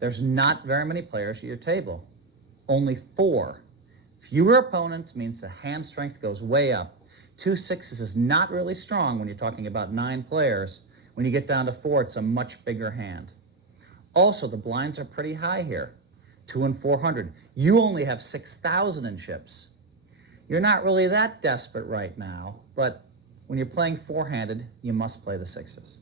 There's not very many players at your table. Only 4. Fewer opponents means the hand strength goes way up. 2 sixes is not really strong when you're talking about 9 players. When you get down to 4, it's a much bigger hand. Also, the blinds are pretty high here. 2 and 400. You only have 6,000 in chips. You're not really that desperate right now, but when you're playing four-handed, you must play the sixes.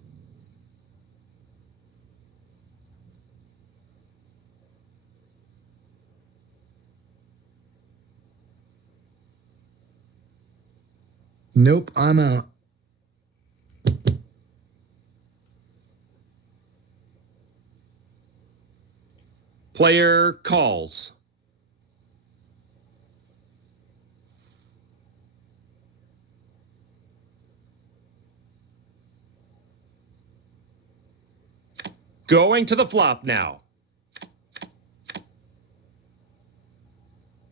Nope, I'm out. Player calls. Going to the flop now.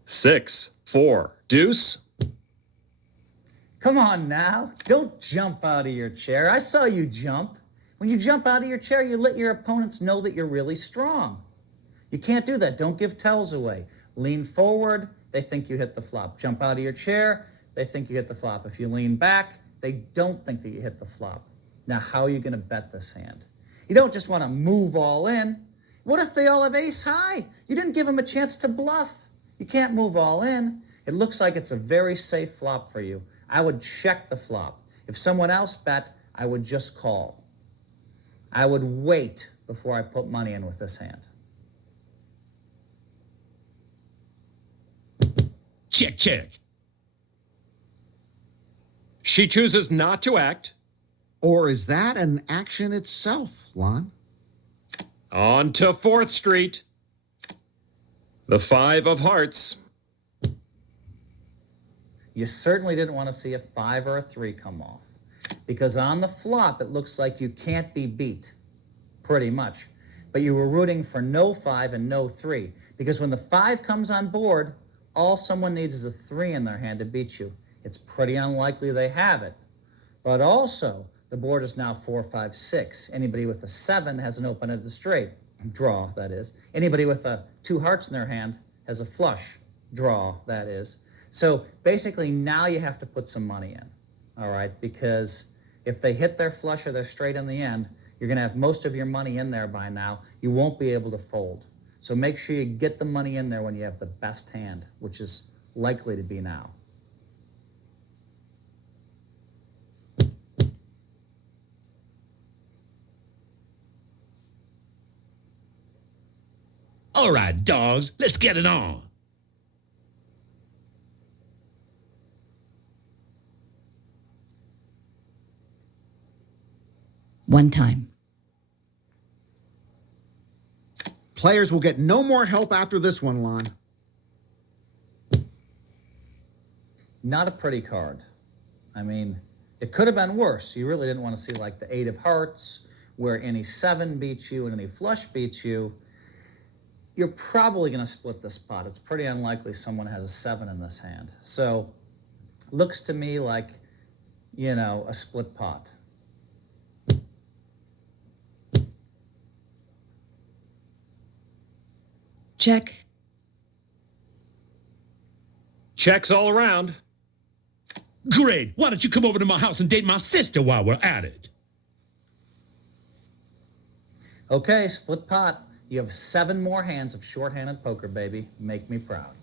6, 4, deuce. Come on now, don't jump out of your chair. I saw you jump. When you jump out of your chair, you let your opponents know that you're really strong. You can't do that. Don't give tells away. Lean forward, they think you hit the flop. Jump out of your chair, they think you hit the flop. If you lean back, they don't think that you hit the flop. Now, how are you going to bet this hand? You don't just want to move all in. What if they all have ace high? You didn't give them a chance to bluff. You can't move all in. It looks like it's a very safe flop for you. I would check the flop. If someone else bet, I would just call. I would wait before I put money in with this hand. Check, check. She chooses not to act. Or is that an action itself, Lon? On to 4th Street. The 5 of hearts. You certainly didn't want to see a 5 or a 3 come off, because on the flop, it looks like you can't be beat, pretty much. But you were rooting for no 5 and no 3, because when the 5 comes on board, all someone needs is a 3 in their hand to beat you. It's pretty unlikely they have it. But also, the board is now 4, 5, 6. Anybody with a 7 has an open-ended straight. Draw, that is. Anybody with 2 hearts in their hand has a flush. Draw, that is. So basically, now you have to put some money in, all right? Because if they hit their flush or their straight in the end, you're going to have most of your money in there by now. You won't be able to fold. So make sure you get the money in there when you have the best hand, which is likely to be now. All right, dogs, let's get it on. One time. Players will get no more help after this one, Lon. Not a pretty card. I mean, it could have been worse. You really didn't want to see like the 8 of hearts, where any 7 beats you and any flush beats you. You're probably going to split this pot. It's pretty unlikely someone has a 7 in this hand. So, looks to me like, you know, a split pot. Check. Checks all around. Great. Why don't you come over to my house and date my sister while we're at it? Okay, split pot. You have 7 more hands of short-handed poker, baby. Make me proud.